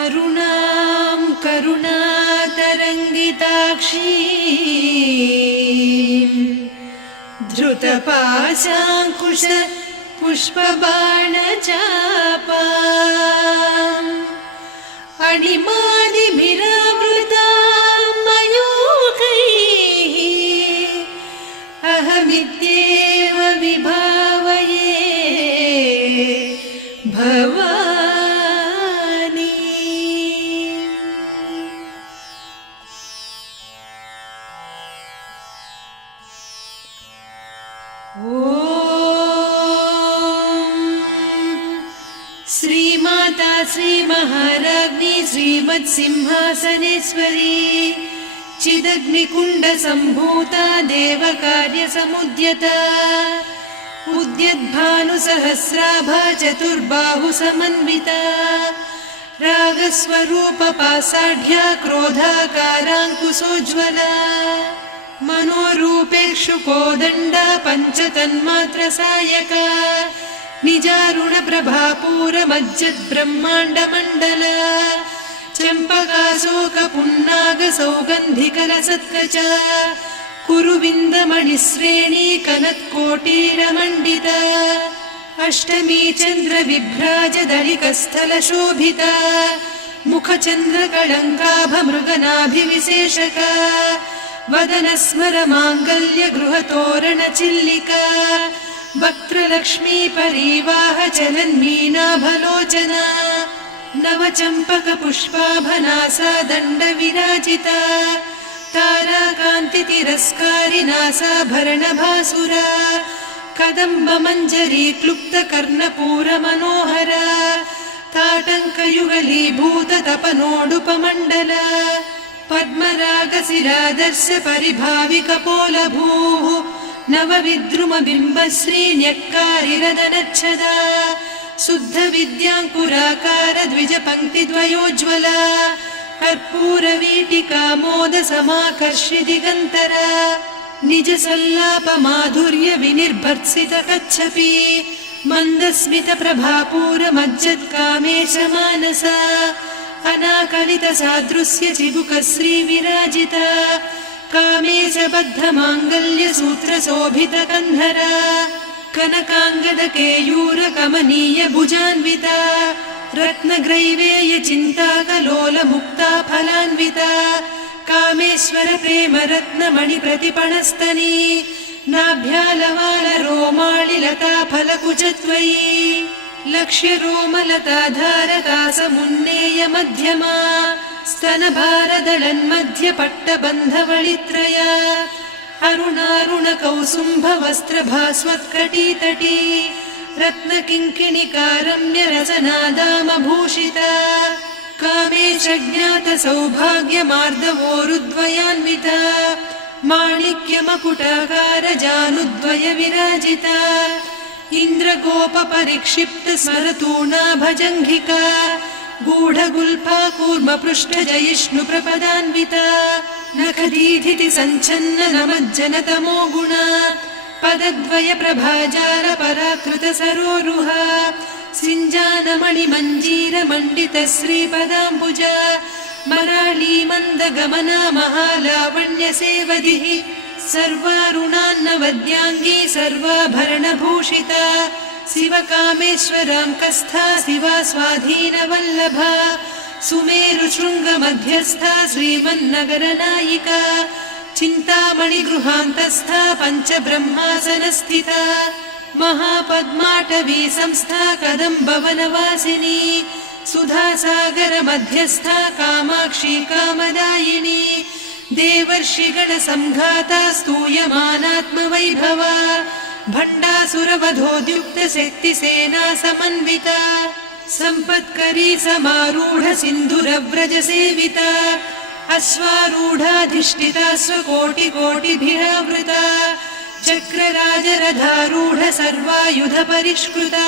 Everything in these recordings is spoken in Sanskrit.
अरुणां करुणातरङ्गिताक्षीं धृतपाशाङ्कुश पुष्पबाणचापाम् अणिमादिभिरावृतां मयूखैः अहमित्येव विभावये भवानी। श्रीमाता श्रीमहाराज्ञी श्रीमत्सिंहासनेश्वरी चिदग्निकुण्डसम्भूता देवकार्यसमुद्यता उद्यद्भानुसहस्राभा चतुर्बाहुसमन्विता रागस्वरूपपासाढ्या क्रोधाकाराङ्कुशोज्ज्वला मनोरूपेक्षुकोदण्डा पञ्चतन्मात्रसायका निजारुणप्रभापूरमज्जद्ब्रह्माण्डमण्डला चम्पकाशोकपुन्नागसौगन्धिकलसत्कचा कुरुविन्दमणिश्रेणी कनत्कोटीरमण्डिता अष्टमी चन्द्रविभ्राजदलिकस्थलशोभिता मुखचन्द्रकळङ्काभमृगनाभिविशेषका वदनस्मरमाङ्गल्यगृहतोरणचिल्लिका वक्त्रलक्ष्मी परीवाहचलन्मीनाभलोचना नवचम्पकपुष्पाभनासा दण्डविराजिता ताराकान्तितिरस्कारिनासाभरणभासुरा कदम्बमञ्जरी क्लुप्तकर्णपूरमनोहरा ताटङ्कयुगलीभूततपनोडुपमण्डला पद्मरागशिरादर्श परिभाविकपोलभूः नवविद्रुमबिम्बश्रीन्यक्कारिरदनच्छदा शुद्धविद्याङ्कुराकार द्विजपङ्क्तिद्वयोज्ज्वला कर्पूरवीटिकामोदसमाकर्षि दिगन्तरा निजसल्लापमाधुर्यविनिर्भर्त्सितकच्छपि मन्दस्मितप्रभापूरमज्जत्कामेशमानसा अनाकलितसादृश्य चिबुकश्रीविराजिता कामेशबद्धमाङ्गल्यसूत्रशोभितकन्धरा कनकाङ्गदकेयूरकमनीयभुजान्विता रत्नग्रैवेयचिन्ताकलोलमुक्ता फलान्विता कामेश्वरप्रेमरत्नमणिप्रतिपणस्तनी नाभ्यालवालरोमालिलता फलकुचत्वयी लक्ष्यरोमलताधारकासमुन्नेयमध्यमा स्तनभारदलन्मध्यपट्टबन्धवळित्रया अरुणारुणकौसुम्भवस्त्रभास्वत्कटीतटी रत्नकिङ्किणिकारम्यरसनादामभूषिता कामेशज्ञातसौभाग्यमार्दवोरुद्वयान्विता माणिक्यमकुटाकारजानुद्वयविराजिता इन्द्रगोपपरिक्षिप्तस्मरतूणाभजङ्घिका गूढगुल्फा कूर्मपृष्ठजयिष्णुप्रपदान्विता नखदीधितिसञ्छन्ननमज्जनतमो गुणा पदद्वयप्रभाजालपराकृतसरोरुहा सिञ्जानमणिमञ्जीरमण्डितश्रीपदाम्बुजा मराळीमन्दगमना महालावण्यसेवधिः सर्वारुणान्नवद्याङ्गी सर्वाभरणभूषिता शिवकामेश्वराङ्कस्था शिवा स्वाधीनवल्लभा सुमेरुशृङ्गमध्यस्था श्रीमन्नगरनायिका चिन्तामणिगृहान्तस्था पञ्चब्रह्मासनस्थिता महापद्माटवी संस्था कदम्बवनवासिनी सुधासागरमध्यस्था कामाक्षी कामदायिनी देवर्षिगणसङ्घाता स्तूयमानात्मवैभवा भण्डासुरवधोद्युक्तशक्तिसेना समन्विता सम्पत्करी समारूढ सिन्धुरव्रजसेविता अश्वारूढाधिष्ठिता स्वकोटिकोटिभिरावृता चक्रराजरथारूढ सर्वायुधपरिष्कृता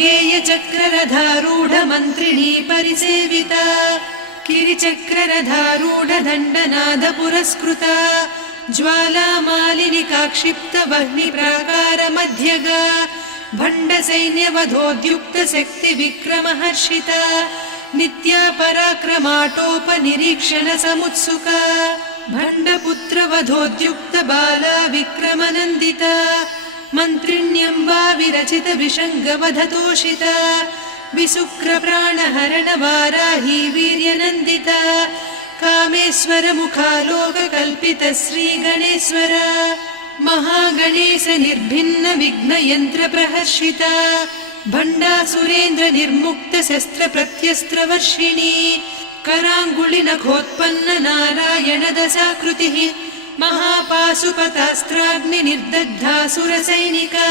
गेयचक्ररथारूढ मन्त्रिणी परिसेविता किरिचक्ररथारूढ दण्डनाद पुरस्कृता ज्वालामालिनिकाक्षिप्तवह्निप्राकारमध्यगा भण्डसैन्यवधोद्युक्तशक्तिविक्रमहर्षिता नित्या पराक्रमाटोपनिरीक्षण समुत्सुका भण्डपुत्रवधोद्युक्त बाला विक्रमनन्दिता मन्त्रिण्यम्बा विरचित विषङ्गवधतोषिता विसुक्रप्राणहरणवाराही वीर्यनन्दिता कामेश्वर मुखालोककल्पित श्रीगणेश्वर महागणेश निर्भिन्न विघ्नयन्त्र प्रहर्षिता भण्डासुरेन्द्र निर्मुक्त शस्त्र प्रत्यस्त्रवर्षिणी कराङ्गुलि नखोत्पन्न नारायण दशाकृतिः महापाशुपतास्त्राग्नि निर्दग्धासुरसैनिका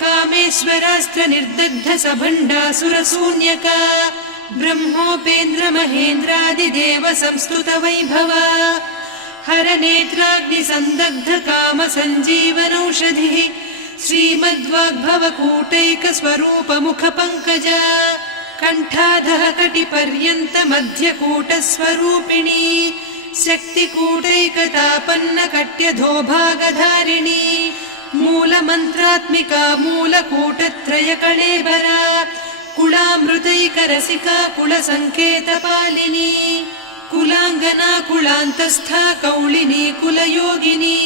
कामेश्वरास्त्र निर्दग्ध सभण्डासुरशून्यका ब्रह्मोपेन्द्र महेन्द्रादिदेव संस्तुत वैभवा हरनेत्राग्नि संदग्ध काम सञ्जीवनौषधिः श्रीमद्वाग्भवकूटैक स्वरूप मुख पङ्कजा कण्ठाधः कटिपर्यन्त मध्यकूट स्वरूपिणी शक्तिकूटैकतापन्न कट्यधोभागधारिणी मूलमन्त्रात्मिका मूलकूटत्रय कळेबरा कुलामृतैकरसिका कुलसङ्केतपालिनी कुलाङ्गना कुलान्तस्था कौलिनी कुलयोगिनी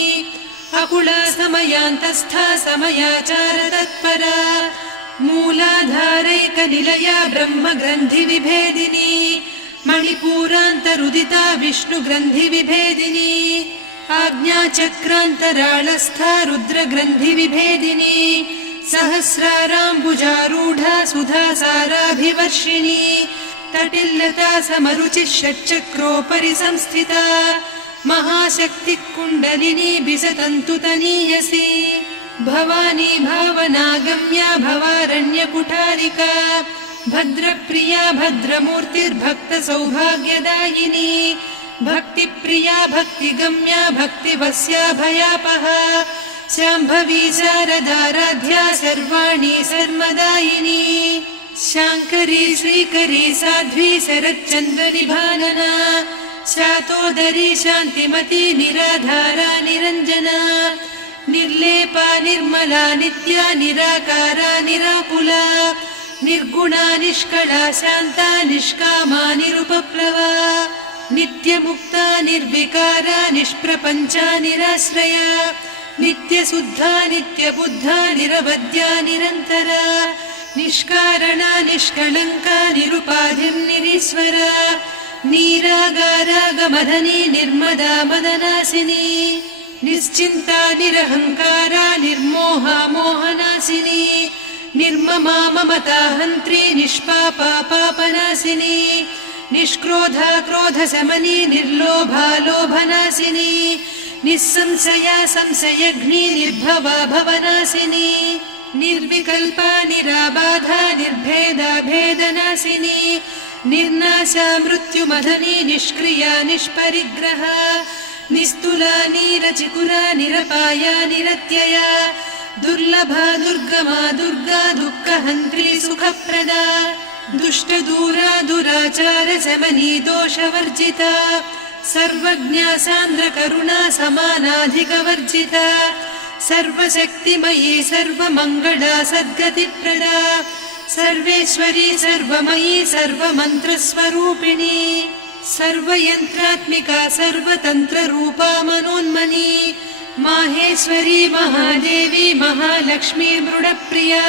अकुला समयान्तस्था समयाचार तत्परा मूलाधारैकनिलया ब्रह्मग्रन्थि विभेदिनी मणिपूरान्तरुदिता विष्णुग्रन्थि विभेदिनी आज्ञाचक्रान्तराळस्था रुद्रग्रन्थि विभेदिनी सहस्राराम्बुजारूढा सुधासाराभिवर्षिणी तटिल्लता समरुचिः षट्चक्रोपरि संस्थिता महाशक्तिः कुण्डलिनी बिसतन्तुतनीयसी भवानी भावनागम्या भवारण्यकुठारिका भद्रप्रिया भद्रमूर्तिर्भक्तसौभाग्यदायिनी भक्तिप्रिया भक्तिगम्या भक्तिवस्या भयापहा शाम्भवी शारदाराध्या सर्वाणि सर्वदायिनी शाङ्करी श्रीकरी साध्वी शरच्चन्द्रनिभानना शातोदरी शान्तिमती निराधारा निरञ्जना निर्लेपा निर्मला नित्या निराकारा निराकुला निर्गुणा निष्कला शान्ता निष्कामा निरुपप्लवा नित्यमुक्ता निर्विकारा निष्प्रपञ्चा निराश्रया नित्यशुद्धा नित्यबुद्धा निरवद्या निरन्तरा निष्कारणा निष्कलङ्का निरुपाधिर्निरीश्वरा नीरागारागमधनी निर्मदा मदनासिनी निश्चिन्ता निरहङ्कारा निर्मोहा मोहनासिनी निर्ममा ममता हन्त्री निष्पापा पापनासिनी निष्क्रोधा क्रोधशमनी निर्लोभा लोभनासिनी निस्संशया संशयघ्नी निर्भवा भवनासिनी निर्विकल्पा निराबाधा निर्भेदा भेदनासिनी निर्नाशा मृत्युमधनी निष्क्रिया निष्परिग्रहा निस्तुला नीरचिकुरा निरपाया निरत्यया दुर्लभा दुर्गमा दुर्गा दुःखहन्त्री सुखप्रदा दुष्टदूरा दुराचार शमनी दोषवर्जिता सर्वज्ञा सान्द्रकरुणा समानाधिकवर्जिता सर्वशक्तिमयी सर्वमङ्गला सद्गतिप्रदा सर्वेश्वरी सर्वमयी सर्वमन्त्रस्वरूपिणी सर्वयन्त्रात्मिका सर्वतन्त्ररूपा मनोन्मनी माहेश्वरी महादेवी महालक्ष्मी मृडप्रिया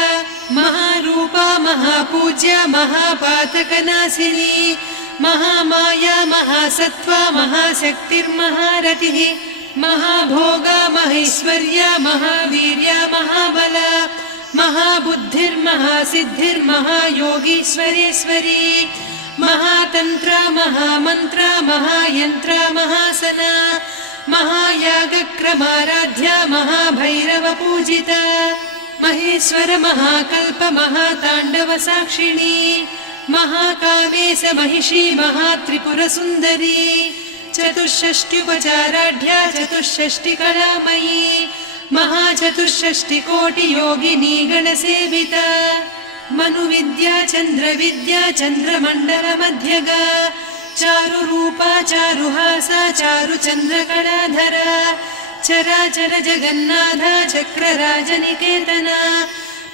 महारूपा महापूज्या महापातकनाशिनी महामाया महासत्त्वा महाशक्तिर्महारतिः महाभोगा महेश्वर्या महावीर्या महाबला महाबुद्धिर्महासिद्धिर्महायोगीश्वरेश्वरी महातन्त्रा महामन्त्रा महायन्त्रा महासना महायागक्रमाराध्या महाभैरवपूजिता महेश्वर महाकल्प महाताण्डव साक्षिणी महाकामेश महिषी महात्रिपुरसुन्दरी चतुष्षष्ट्युपचाराढ्या चतुष्षष्टिकलामयी महाचतुष्षष्टिकोटियोगिनी गणसेविता मनुविद्या चन्द्रविद्या चन्द्रमण्डलमध्यगा चारुरूपा चारुहासा चारुचन्द्रकलाधरा चराचर जगन्नाथा चक्रराजनिकेतना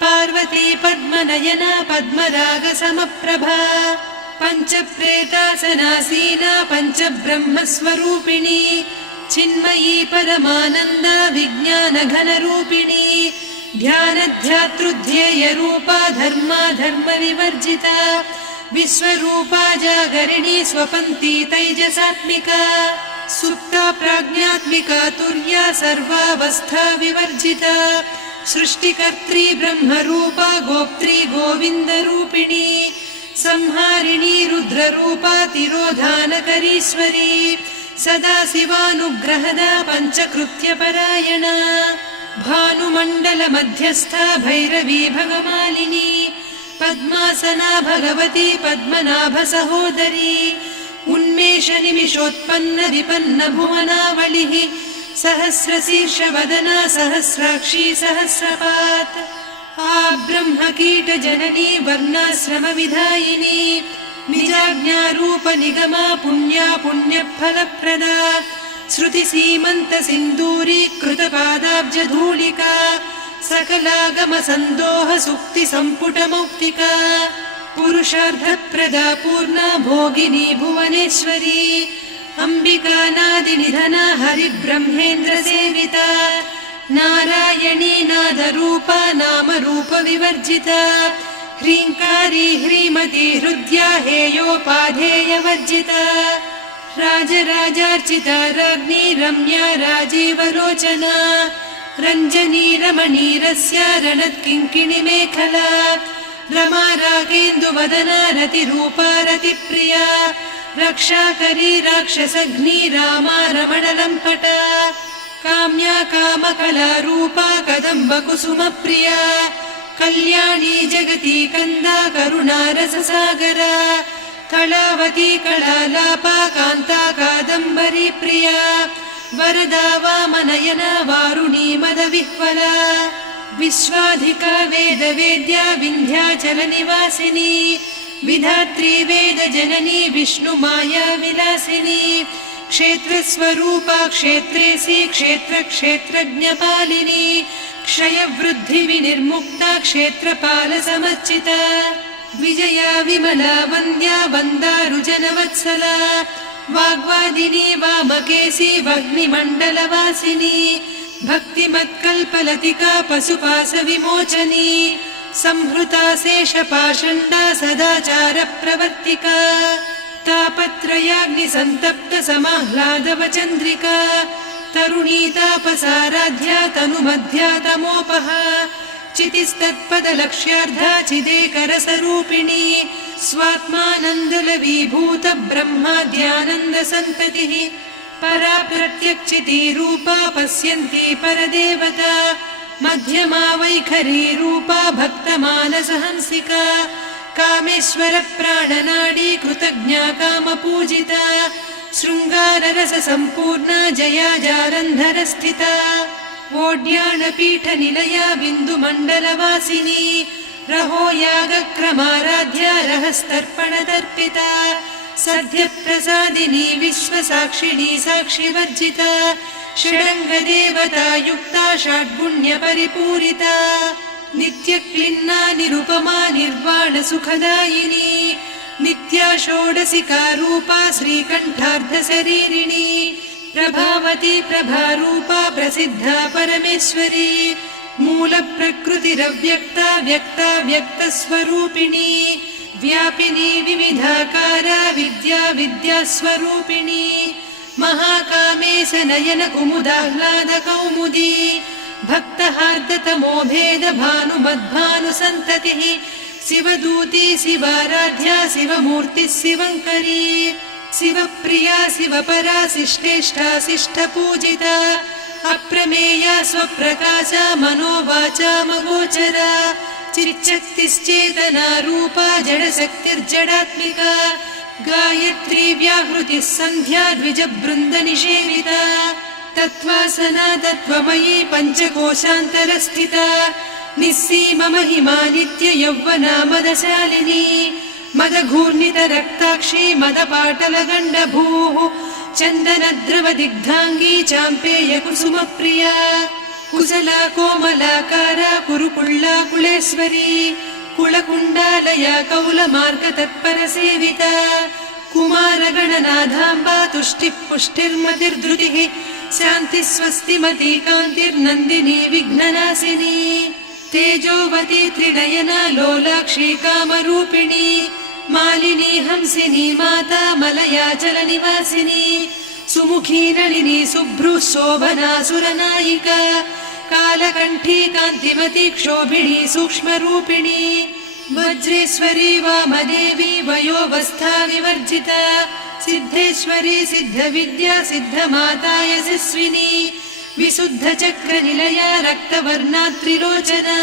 पार्वती पद्मनयना पद्मरागसमप्रभा पञ्चप्रेतासनासीना पञ्चब्रह्मस्वरूपिणी चिन्मयी परमानन्द विज्ञानघनरूपिणी ध्यानध्यातृध्येयरूपा धर्मा धर्मविवर्जिता विश्वरूपा जागरिणी स्वपन्ती तैजसात्मिका सुप्ता प्राज्ञात्मिका तुर्या सर्वावस्था विवर्जिता सृष्टिकर्त्री ब्रह्मरूपा गोप्त्री गोविन्दरूपिणी संहारिणी रुद्ररूपा तिरोधानकरीश्वरी सदाशिवानुग्रहदा पञ्चकृत्यपरायणा भानुमण्डलमध्यस्था भैरवी भगमालिनी पद्मासना भगवती पद्मनाभसहोदरी उन्मेषनिमिषोत्पन्न विपन्न भुवनावलिः सहस्रशीर्षवदना सहस्राक्षी सहस्रपात् ब्रह्मकीटजननी वर्णाश्रमविधायिनी निजाज्ञारूपनिगमा पुण्या पुण्यफलप्रदा श्रुतिसीमन्तसिन्दूरीकृतपादाब्जधूलिका सकलागमसन्दोह सुक्तिसम्पुटमौक्तिका पुरुषार्थप्रदा पूर्णा भोगिनी भुवनेश्वरी अम्बिकानादिनिधना हरिब्रह्मेन्द्रसेविता नारायणी नादरूपा नामरूपविवर्जिता ह्रीङ्कारी ह्रीमती हृद्या हेयोपाधेयवर्जिता राजराजार्चिता राज्ञी रम्या राजीवलोचना रञ्जनी रमणीरस्य रणत्किङ्किणिमेखला रमा रागेन्दुवदना रतिरूपा रतिप्रिया रक्षाकरी राक्षसघ्नी रामा रमणलम्पटा काम्या कामकलारूपा कदम्बकुसुमप्रिया कल्याणी जगती कन्दा करुणारससागरा कलावती कलालापा कान्ता कादम्बरी प्रिया वरदा वामनयना वारुणी मदविह्वला विश्वाधिका वेदवेद्या विन्ध्याचलनिवासिनी विधात्री वेदजननी विष्णुमाया विलासिनी क्षेत्रस्वरूपा क्षेत्रेसी क्षेत्रक्षेत्रज्ञपालिनी क्षयवृद्धिविनिर्मुक्ता क्षेत्रपालसमर्चिता विजया विमला वन्द्या वन्दारुजनवत्सला वाग्वादिनी वामकेशी वह्निमण्डलवासिनी भक्तिमत्कल्पलतिका पशुपाशविमोचनी संहृता शेषपाषण्डा सदाचारप्रवर्तिका तापत्रयाग्निसन्तप्त समाह्लादवचन्द्रिका तरुणी तापसाराध्या तनुमध्या तमोपहा चितिस्तत्पदलक्ष्यार्धा चिदेकरसरूपिणी स्वात्मानन्दलवीभूत ब्रह्माद्यानन्दसन्ततिः परा प्रत्यक्षितीरूपा पश्यन्ती परदेवता मध्यमा वैखरी रूपा भक्तमानसहंसिका कामेश्वर प्राणनाडी कृतज्ञा कामपूजिता शृङ्गाररस सम्पूर्णा जया जारन्धरस्थिता वोड्याणपीठनिलया बिन्दुमण्डलवासिनी रहो यागक्रमाराध्या रहस्तर्पणतर्पिता सद्यप्रसादिनी विश्वसाक्षिणी साक्षिवर्जिता षडङ्गदेवता युक्ता षड्गुण्यपरिपूरिता नित्यक्लिन्ना निरुपमा निर्वाणसुखदायिनी नित्या षोडशिका रूपा श्रीकण्ठार्धशरीरिणी प्रभावती प्रभारूपा प्रसिद्धा परमेश्वरी मूलप्रकृतिरव्यक्ता व्यक्ता व्यक्तस्वरूपिणी व्यापिनी विविधाकारा विद्या विद्यास्वरूपिणी महाकामेश नयन कुमुदाह्लाद कौमुदी भक्तहार्दतमो भेद भानुमद्भानुसन्ततिः शिवदूती शिवाराध्या शिवमूर्तिः शिवङ्करी शिवप्रिया शिवपरा शिष्टेष्टा शिष्टपूजिता अप्रमेया स्वप्रकाशा मनोवाचामगोचरा चिच्चक्तिश्चेतना रूपा जडशक्तिर्जडात्मिका गायत्री व्याहृतिः सन्ध्या द्विजबृन्दनिषेविता तत्त्वासना तत्त्वमयी पञ्चकोशान्तरस्थिता निस्सीम महिमा नित्ययौवना मदशालिनी मदघूर्णितरक्ताक्षी मदपाटलगण्डभूः चन्दनद्रवदिग्धाङ्गी चाम्पेयकुसुमप्रिया कुशला कोमलाकारा कुरुकुळ्ळा कुलेश्वरी कुलकुण्डालया कौलमार्गतत्परसेविता कुमारगणनाथाम्बा तुष्टिः पुष्टिर्मतिर्धृतिः शान्तिः स्वस्तिमती कान्तिर्नन्दिनी विघ्ननाशिनी तेजोवती त्रिनयना लोलाक्षी कामरूपिणी मालिनी हंसिनी माता मलयाचलनिवासिनी सुमुखी नलिनी शुभ्रुः शोभना सुरनायिका कालकण्ठी कान्तिमती क्षोभिणी सूक्ष्मरूपिणी वज्रेश्वरी वामदेवी वयोवस्था विवर्जिता सिद्धेश्वरी सिद्धविद्या सिद्धमाता यशस्विनी विशुद्धचक्रनिलया रक्तवर्णा त्रिलोचना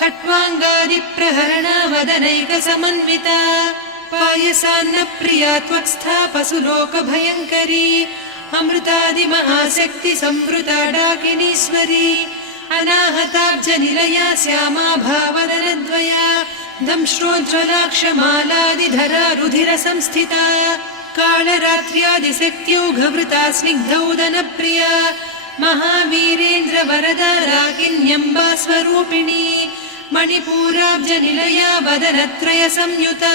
खट्वाङ्गादिप्रहरणा वदनैकसमन्विता पायसान्नप्रिया त्वक्स्था पशुलोकभयङ्करी अमृतादिमहाशक्ति संवृता डाकिनीश्वरी अनाहताब्जनिलया श्यामा भावदनद्वया दंश्रोज्ज्वलाक्षमालादिधरा रुधिरसंस्थिता कालरात्र्यादिशक्त्यौघवृता स्निग्धौदनप्रिया महावीरेन्द्रवरदा राकिन्यम्बा स्वरूपिणी मणिपूराब्जनिलया वदनत्रयसंयुता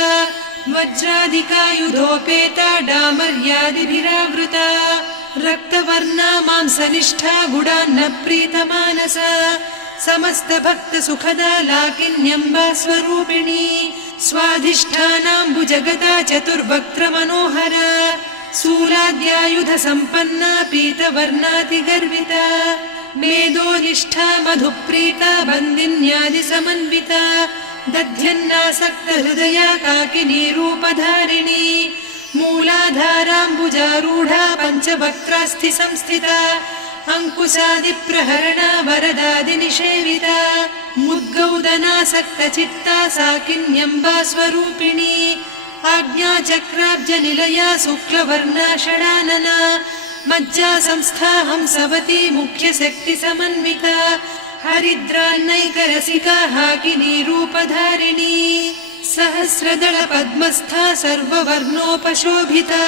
वज्राधिकायुधोपेता डामर्यादिभिरावृता रक्तवर्णा मांसनिष्ठा गुडान्नप्रीतमानसा समस्तभक्तसुखदा लाकिन्यम्बा स्वरूपिणी स्वाधिष्ठानाम्बुजगता चतुर्वक्त्रमनोहरा शूलाद्यायुधसम्पन्ना पीतवर्णातिगर्विता मेदोनिष्ठा मधुप्रीता बन्दिन्यादिसमन्विता दध्यन्नासक्तहृदया काकिनी रूपधारिणी मूलाधाराम्बुजारूढा पञ्चवक्त्रास्थिसंस्थिता अङ्कुशादिप्रहरणा वरदादिनिषेविता मुद्गौदनासक्तचित्ता साकिन्यम्बा स्वरूपिणी आज्ञाचक्राब्जनिलया शुक्लवर्णा षडानना मज्जा संस्था हंसवती मुख्यशक्तिसमन्विता हरिद्रान्नैकरसिका हाकिनी रूपधारिणी सहस्रदल पद्मस्था सर्ववर्णोपशोभिता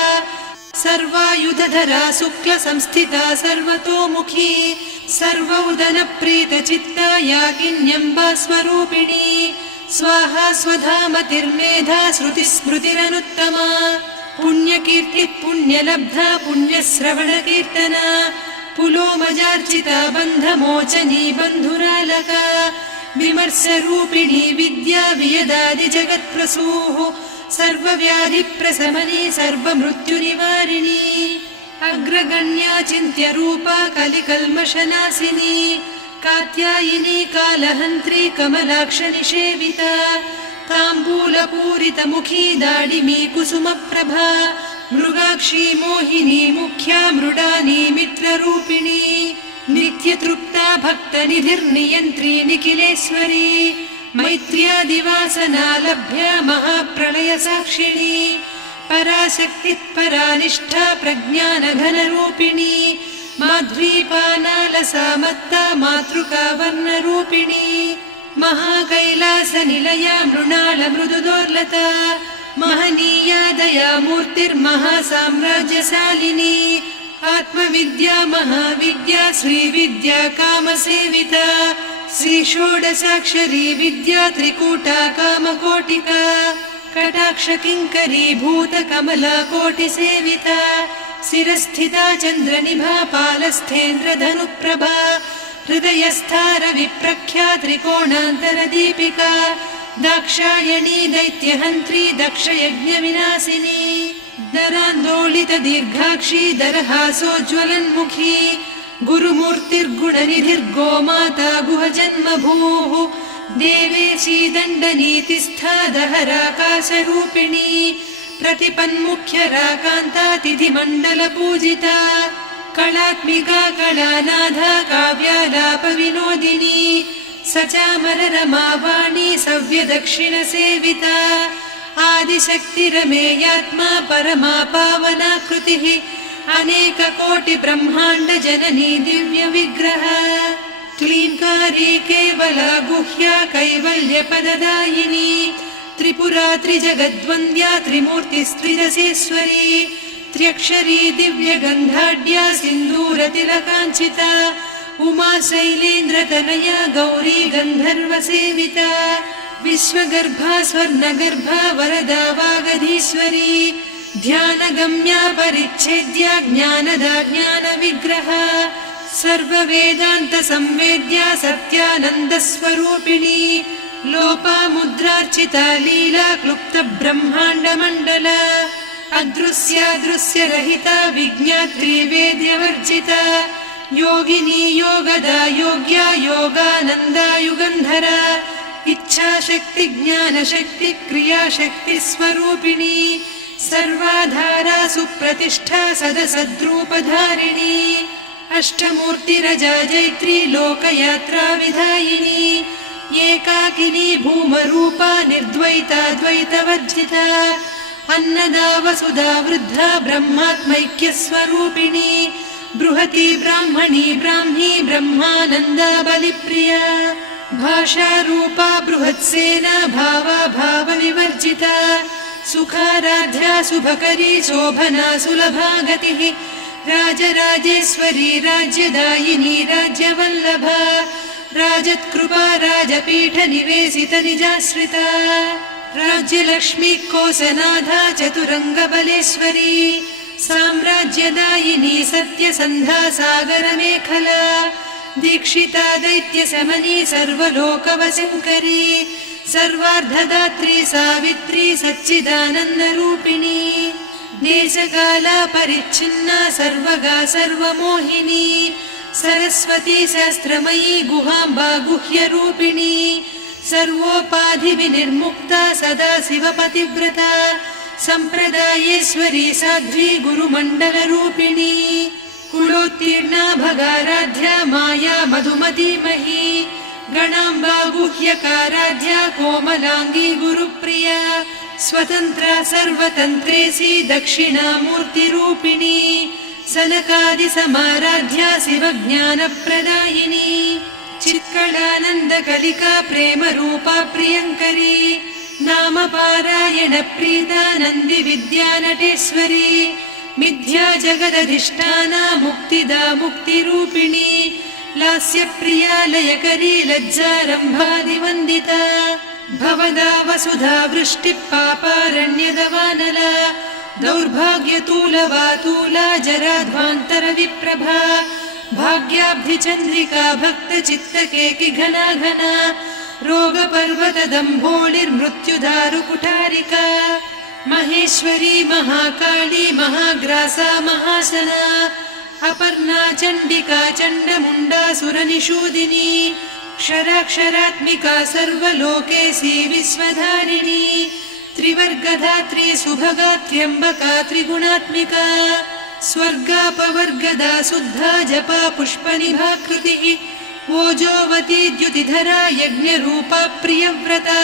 सर्वायुधधरा शुक्लसंस्थिता सर्वतोमुखी सर्वौदनप्रीतचित्ता याकिन्यम्बा स्वरूपिणी स्वाहा स्वधामतिर्मेधा श्रुतिस्मृतिरनुत्तमा पुण्यकीर्तिः पुण्यलब्धा पुण्यश्रवणकीर्तना पुलोमजार्चिता बन्धमोचनी बन्धुरालका विमर्शरूपिणी विद्या वियदादिजगत्प्रसूः सर्वव्याधिप्रशमनी सर्वमृत्युनिवारिणी अग्रगण्या चिन्त्यरूपा कलिकल्मषनाशिनी कात्यायिनी कालहन्त्री कमलाक्षनिषेविता ताम्बूलपूरितमुखी दाडिमी कुसुमप्रभा मृगाक्षी मोहिनी मुख्या मृडानी मित्ररूपिणी नित्यतृप्ता भक्तनिधिर्नियन्त्री निखिलेश्वरी मैत्र्यादिवासना लभ्या महाप्रलयसाक्षिणी पराशक्तिः परानिष्ठा प्रज्ञानघनरूपिणी माध्वीपानालसा मत्ता मातृका वर्णरूपिणी महाकैलासनिलया मृणालमृदुदोर्लता महनीया दया मूर्तिर्महासाम्राज्यशालिनी आत्मविद्या महाविद्या श्रीविद्या कामसेविता श्रीषोडशाक्षरी विद्या त्रिकूटा कामकोटिका कटाक्षकिङ्करी भूतकमला कोटिसेविता शिरस्थिता चन्द्रनिभा पालस्थेन्द्रधनुप्रभा हृदयस्था रविप्रख्या त्रिकोणान्तरदीपिका दाक्षायणी दैत्यहन्त्री दक्षयज्ञविनाशिनी दरान्दोलितदीर्घाक्षी दरहासोज्ज्वलन्मुखी गुरुमूर्तिर्गुणनिधिर्गोमाता गुहजन्मभूः देवेशी दण्डनीतिस्था दहराकाशरूपिणी प्रतिपन्मुख्यराकान्ता तिथिमण्डलपूजिता कलात्मिका कलानाथा काव्यालापविनोदिनी सचामररमावाणी सव्यदक्षिणसेविता आदिशक्तिरमेयात्मा परमा पावनाकृतिः अनेककोटिब्रह्माण्डजननी दिव्यविग्रह क्लीङ्कारी केवला गुह्या कैवल्यपददायिनी त्रिपुरा त्रिजगद्वन्द्या त्रिमूर्तिस्त्रिदशेश्वरी त्र्यक्षरी दिव्यगन्धाढ्या सिन्दूरतिलकाञ्चिता उमा शैलेन्द्रतनया गौरी गन्धर्वसेविता विश्वगर्भा स्वर्णगर्भा वरदा वागधीश्वरी ध्यानगम्या परिच्छेद्या ज्ञानदा ज्ञानविग्रहा सर्ववेदान्तसंवेद्या सत्यानन्दस्वरूपिणी लोपामुद्रार्चिता लीला क्लुप्तब्रह्माण्डमण्डला अदृश्यादृश्यरहिता विज्ञात्री वेद्यवर्जिता योगिनी योगदा योग्या योगानन्दा युगन्धरा इच्छाशक्ति ज्ञानशक्ति क्रियाशक्ति स्वरूपिणी सर्वाधारा सुप्रतिष्ठा सदसद्रूपधारिणी अष्टमूर्तिरजा जैत्री लोकयात्रा विधायिनी एकाकिनी भूमरूपा निर्द्वैता द्वैतवर्जिता अन्नदा वसुधा वृद्धा ब्रह्मात्मैक्यस्वरूपिणी बृहती ब्राह्मणी ब्राह्मी ब्रह्मानन्दा बलिप्रिया भाषारूपा बृहत्सेना भावा भावविवर्जिता सुखाराध्या शुभकरी शोभना सुलभा गतिः राजराजेश्वरी राज्यदायिनी राज्यवल्लभा राजत्कृपा राजपीठ निवेशित निजाश्रिता राज्यलक्ष्मी कोसनाधा चतुरङ्गबलेश्वरी साम्राज्यदायिनी सत्यसन्धा सागरमेखला दीक्षिता दैत्यशमनी सर्वलोकवशङ्करी सर्वार्धदात्री सावित्री सच्चिदानन्दरूपिणी देशकाला परिच्छिन्ना सर्वगा सर्वमोहिनी सरस्वती शास्त्रमयी गुहाम्बा गुह्यरूपिणी सर्वोपाधिविनिर्मुक्ता सदा शिवपतिव्रता सम्प्रदायेश्वरी साध्वी गुरुमण्डलरूपिणी कुलोत्तीर्णा भगाराध्या माया मधुमतीमही गणाम्बा गुह्यकाराध्या कोमलाङ्गी गुरुप्रिया स्वतन्त्रा सर्वतन्त्रेसी दक्षिणामूर्तिरूपिणी सनकादिसमाराध्या शिवज्ञानप्रदायिनी चित्कलानन्दकलिका प्रेमरूपा प्रियङ्करी नामपारायणप्रीता नन्दिविद्यानटेश्वरी मिथ्या जगदधिष्ठाना मुक्तिदा मुक्तिरूपिणी लास्यप्रिया लयकरी लज्जारम्भादिवन्दिता भवदा वसुधा वृष्टिः पापारण्यदवानला दौर्भाग्यतूलवातूला जराध्वान्तरविप्रभा भाग्याब्धिचन्द्रिका भक्तचित्तकेकि घना घना रोगपर्वतदम्भोळिर्मृत्युदारुकुठारिका महेश्वरी महाकाली महाग्रासा महाशना अपर्णा चण्डिका चण्डमुण्डा सुरनिषूदिनी क्षराक्षरात्मिका सर्वलोकेशी विश्वधारिणी त्रिवर्गधात्री सुभगा त्र्यम्बका त्रिगुणात्मिका स्वर्गापवर्गदा शुद्धा जपा पुष्पनिभाकृतिः ओजोवती द्युतिधरा यज्ञरूपा प्रियव्रता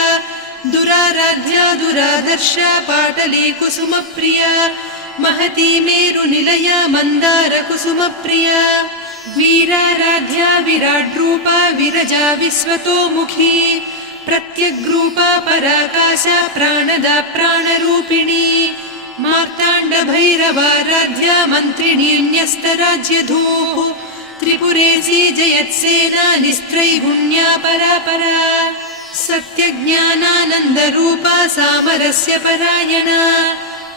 दुराराध्या दुरादर्शा पाटली कुसुमप्रिया महती मेरुनिलया मन्दारकुसुमप्रिया वीराराध्या विराड्रूपा विरजा विश्वतोमुखी प्रत्यग्रूपा पराकाशा प्राणदा प्राणरूपिणी मार्ताण्डभैरवाराध्या मन्त्रिणी न्यस्तराज्यधूः त्रिपुरेशी जयत्सेना निस्त्रैगुण्या परापरा सत्यज्ञानानन्दरूपा सामरस्य परायणा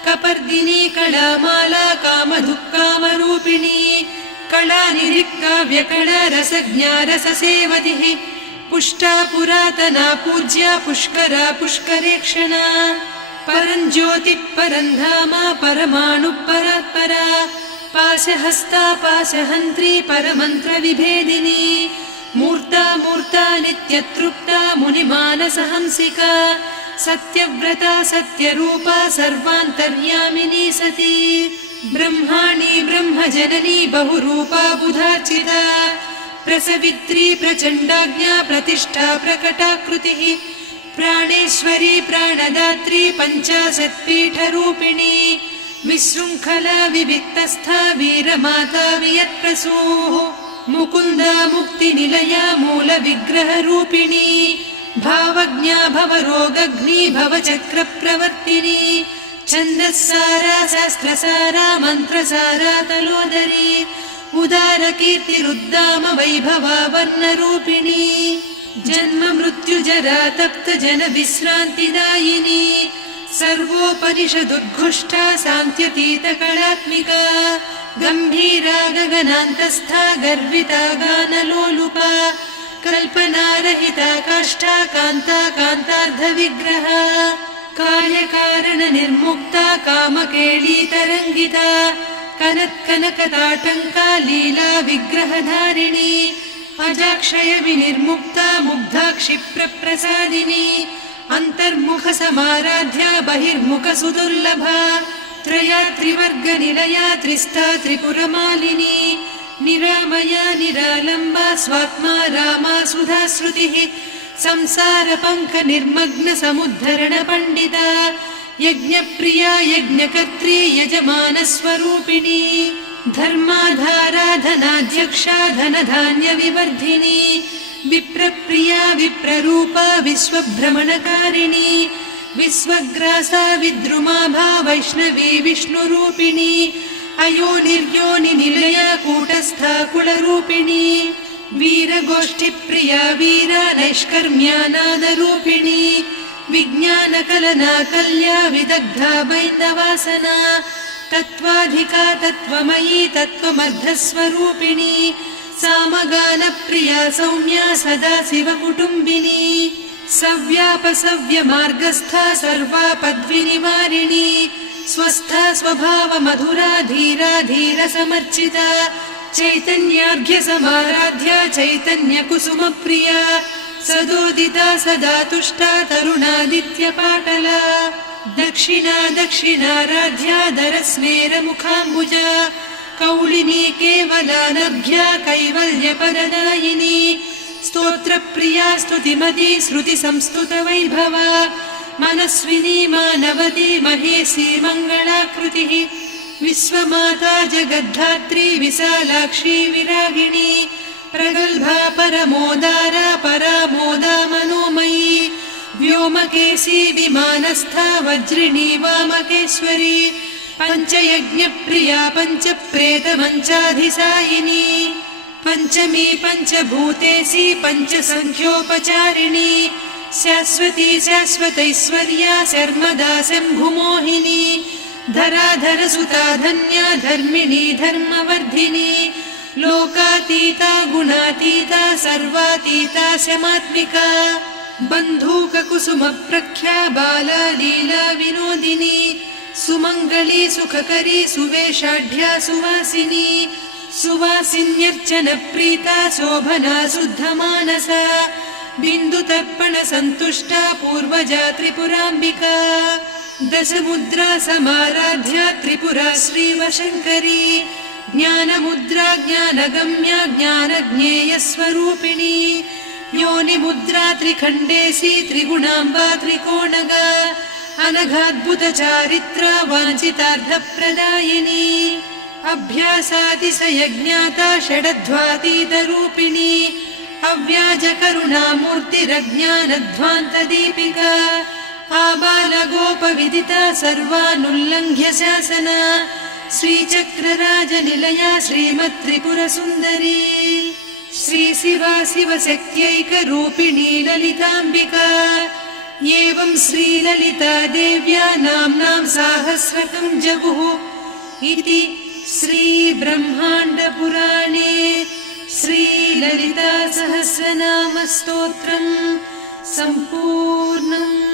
कपर्दिनी कलामाला कामधुक्कामरूपिणी कलानिधिक्काव्यकला रसज्ञा रससेवतिः पुष्टा पुरातना पूज्या पुष्करा पुष्करेक्षणा परञ्ज्योतिः परन्धामा परमाणुः परात्परा पाशहस्ता पाशहन्त्री परमन्त्रविभेदिनी मूर्ता मूर्ता नित्यतृप्ता मुनिमानसहंसिका सत्यव्रता सत्यरूपा सर्वान्तर्यामिनी सती ब्रह्माणी ब्रह्मजननी बहुरूपा बुधार्चिता प्रसवित्री प्रचण्डाज्ञा प्रतिष्ठा प्रकटाकृतिः प्राणेश्वरी प्राणदात्री पञ्चाशत्पीठरूपिणी विशृङ्खला विविक्तस्था वीरमाता वियत्प्रसूः मुकुन्दा मुक्तिनिलया मूलविग्रहरूपिणी भावज्ञा भवरोगग्नी भवचक्रप्रवर्तिनी छन्दस्सारा शास्त्रसारा मन्त्रसारा तलोदरी उदारकीर्तिरुद्दाम वैभवा वर्णरूपिणी जन्म मृत्युजरा तप्त जन विश्रान्तिदायिनी सर्वोपनिषदुद्घुष्टा सान्त्यतीत कलात्मिका गम्भीरा गगनान्तस्था गर्विता गानलोलुपा कल्पनारहिता काष्ठा कान्ता कान्तार्धविग्रहा कार्यकारण निर्मुक्ता कामकेली तरङ्गिता कनत्कनकताटङ्का लीला विग्रहधारिणी अजाक्षय विनिर्मुक्ता मुग्धा क्षिप्रप्रसादिनी अन्तर्मुख समाराध्या बहिर्मुख सुदुर्लभा त्रया त्रिवर्ग निलया त्रिस्था त्रिपुरमालिनी निरामया निरालम्बा स्वात्मा रामा सुधा श्रुतिः संसार पङ्क निर्मग्न समुद्धरण पण्डिता यज्ञप्रिया यज्ञकर्त्री यजमान स्वरूपिणी धर्माधाराधनाध्यक्षा धनधान्य विवर्धिनी विप्रप्रिया विप्ररूपा विश्वभ्रमणकारिणी विश्वग्रासा विद्रुमाभा वैष्णवी विष्णुरूपिणी अयोनिर्योनि निलया कूटस्था कुलरूपिणी वीरगोष्ठिप्रिया वीरा नैष्कर्म्यानादरूपिणी विज्ञानकलना कल्या विदग्धा बैन्दवासना तत्त्वाधिका तत्त्वमयी तत्त्वमर्धस्वरूपिणी सामगानप्रिया सौम्या सदा शिवकुटुम्बिनी सव्यापसव्यमार्गस्था सर्वापद्विनिवारिणी स्वस्था स्वभाव मधुरा धीरा धीर समर्चिता चैतन्यार्घ्य समाराध्या चैतन्य कुसुम प्रिया सदोदिता सदा तुष्टा तरुणादित्य पाटला दक्षिणा दक्षिणाराध्या दरस्मेर मुखाम्बुजा कौलिनी केवलानर्घ्या कैवल्यपददायिनी स्तोत्रप्रिया स्तुतिमती श्रुति संस्तुत वैभवा मनस्विनी मानवती महेशी मङ्गलाकृतिः विश्वमाता जगद्धात्री विशालाक्षी विरागिणी प्रगल्भा परमोदारा परामोदा मनोमयी व्योमकेशी विमानस्था वज्रिणी वामकेश्वरी पञ्चयज्ञप्रिया पञ्चप्रेतमञ्चाधिसायिनी पञ्चमी पञ्चभूतेशी पञ्चसङ्ख्योपचारिणी शाश्वती शाश्वतैश्वर्या शर्मदा शम्भुमोहिनी धराधरसुता धन्या धर्मिणी धर्मवर्धिनी लोकातीता गुणातीता सर्वातीता शमात्मिका बन्धूककुसुमप्रख्या बाला लीला विनोदिनी सुमङ्गली सुखकरी सुवेशाढ्या सुवासिनी सुवासिन्यर्चनप्रीता शोभना शुद्धमानसा बिन्दुतर्पण सन्तुष्टा पूर्वजा त्रिपुराम्बिका दशमुद्रा समाराध्या त्रिपुरा श्रीवशङ्करी ज्ञानमुद्रा ज्ञानगम्या ज्ञानज्ञेयस्वरूपिणी योनिमुद्रा त्रिखण्डेशी त्रिगुणाम्बा त्रिकोणगा अनघाद्भुत चारित्रा वाञ्छितार्थप्रदायिनी अभ्यासातिशयज्ञाता षडध्वातीतरूपिणी अव्याजकरुणामूर्तिरज्ञानध्वान्तदीपिका आबालगोपविदिता सर्वानुल्लङ्घ्य शासना श्रीचक्रराजनिलया श्रीमत्त्रिपुरसुन्दरी श्रीशिवा शिवशक्त्यैकरूपिणी ललिताम्बिका एवं श्रीललिता देव्या नाम्नां साहस्रकं जगुः इति श्रीब्रह्माण्डपुराणे श्रीललिता सहस्रनामस्तोत्रम् सम्पूर्णम्।